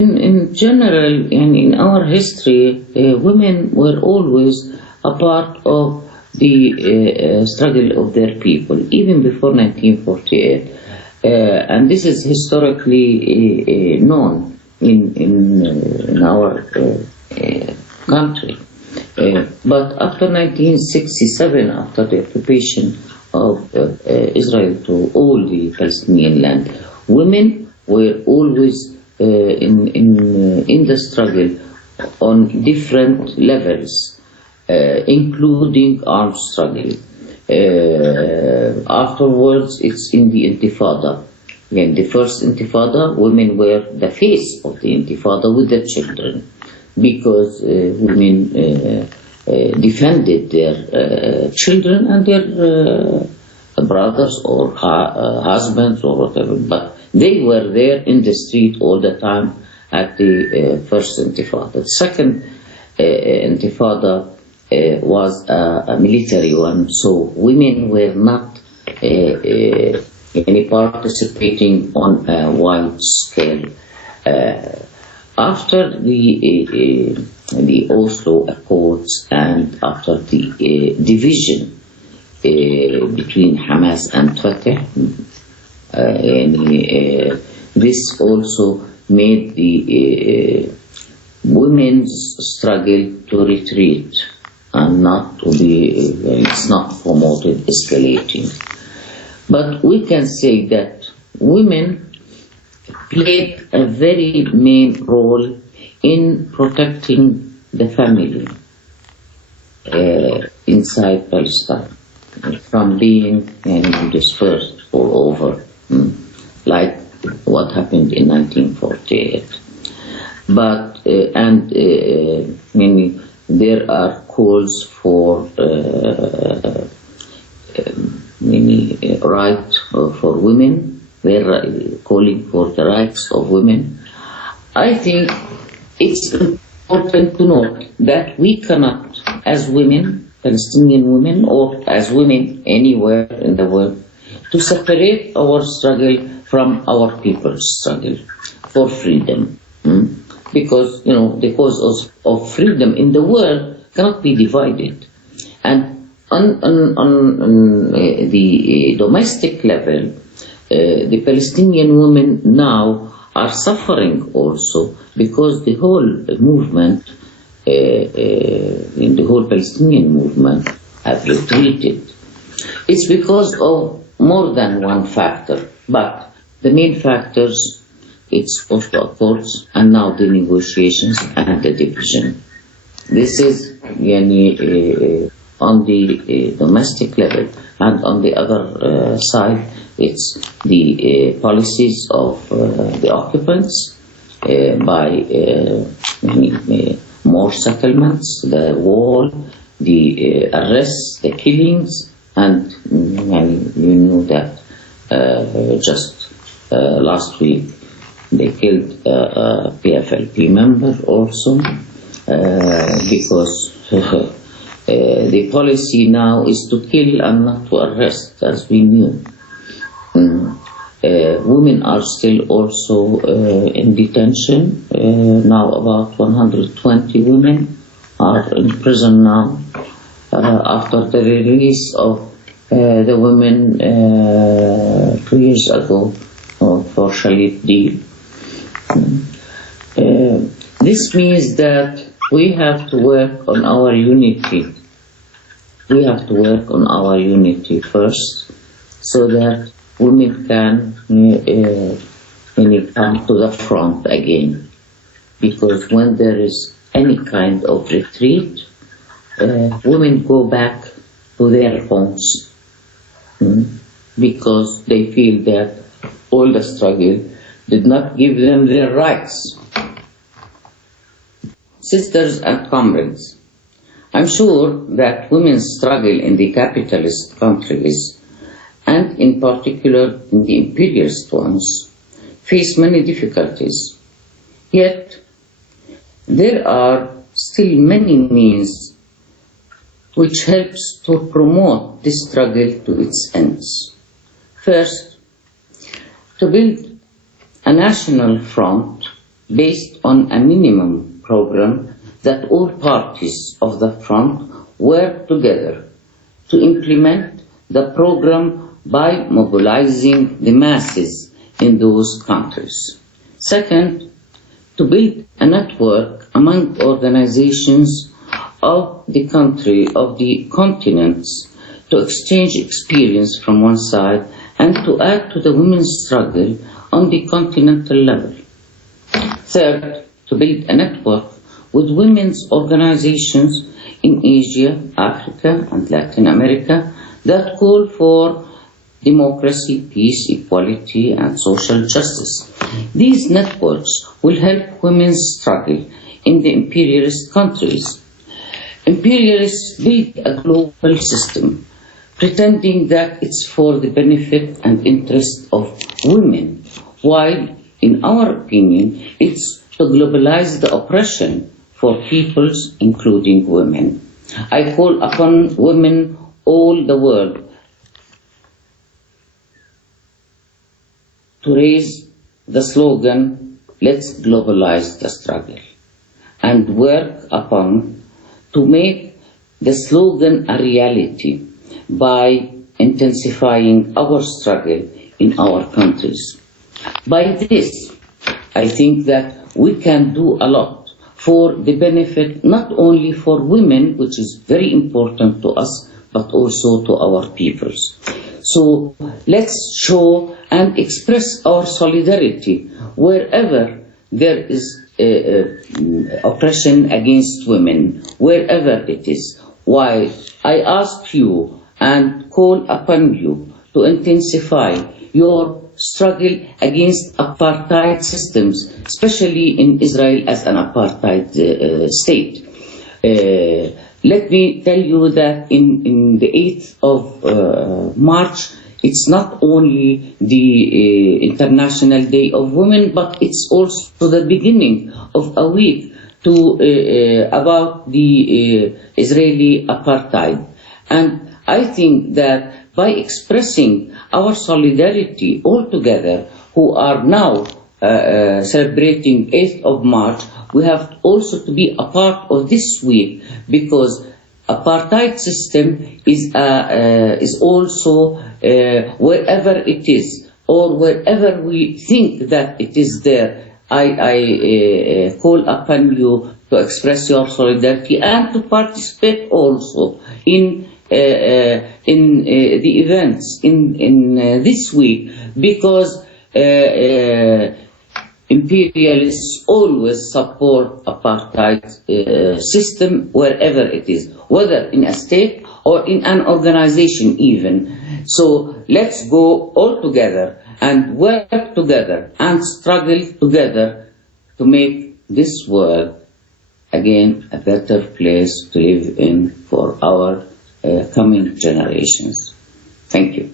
In general, and in our history, women were always a part of the struggle of their people, even before 1948. And this is historically known in our country. But after 1967, after the occupation of Israel to all the Palestinian land, women were always in the struggle on different levels, including armed struggle. Afterwards, it's in the Intifada. In the first Intifada, women were the face of the Intifada with the children, because women defended their children and their brothers or husbands or whatever, but they were there in the street all the time at the first Intifada. The second Intifada was a military one, so women were not any participating on a wide scale. After the Oslo Accords and after the division between Hamas and Fatah, this also made the women's struggle to retreat and not to be, it's not promoted escalating. But we can say that women played a very main role in protecting the family inside Palestine from being dispersed all over, like what happened in 1948. But there are calls for right for women. They're calling for the rights of women. I think it's important to note that we cannot, as women, Palestinian women, or as women anywhere in the world, to separate our struggle from our people's struggle for freedom. Because, the cause of freedom in the world cannot be divided. And on the domestic level, the Palestinian women now are suffering also because the whole movement, in the whole Palestinian movement, have retreated. It's because of more than one factor, but the main factors, it's Oslo Accords and now the negotiations and the division. This is on the domestic level, and on the other side, it's the policies of the occupants by more settlements, the wall, the arrests, the killings, and you know that just last week they killed a PFLP member also because the policy now is to kill and not to arrest, as we knew. Women are still also in detention. Now about 120 women are in prison now after the release of the women 2 years ago for Shalit deal. This means that we have to work on our unity. We have to work on our unity first, so that women can come to the front again. Because when there is any kind of retreat, women go back to their homes because they feel that all the struggle did not give them their rights. Sisters and comrades, I'm sure that women's struggle in the capitalist countries, and in particular in the imperialist ones, face many difficulties. Yet, there are still many means which helps to promote this struggle to its ends. First, to build a national front based on a minimum program that all parties of the front work together to implement the program by mobilizing the masses in those countries. Second, to build a network among organizations of the country, of the continents, to exchange experience from one side and to add to the women's struggle on the continental level. Third, to build a network with women's organizations in Asia, Africa, and Latin America that call for democracy, peace, equality, and social justice. These networks will help women's struggle in the imperialist countries. Imperialists build a global system, pretending that it's for the benefit and interest of women, while, in our opinion, it's to globalize the oppression for peoples, including women. I call upon women all the world to raise the slogan, let's globalize the struggle, and work upon to make the slogan a reality by intensifying our struggle in our countries. By this, I think that we can do a lot for the benefit not only for women, which is very important to us, but also to our peoples. So let's show and express our solidarity wherever there is oppression against women, wherever it is. While I ask you and call upon you to intensify your struggle against apartheid systems, especially in Israel as an apartheid state. Let me tell you that in the 8th of March, it's not only the International Day of Women, but it's also the beginning of a week to about the Israeli apartheid. And I think that by expressing our solidarity all together, who are now celebrating 8th of March, we have also to be a part of this week, because apartheid system is also wherever it is, or wherever we think that it is there. I call upon you to express your solidarity and to participate also in the events in this week, because imperialists always support apartheid system wherever it is, whether in a state or in an organization even. So let's go all together and work together and struggle together to make this world again a better place to live in for our coming generations. Thank you.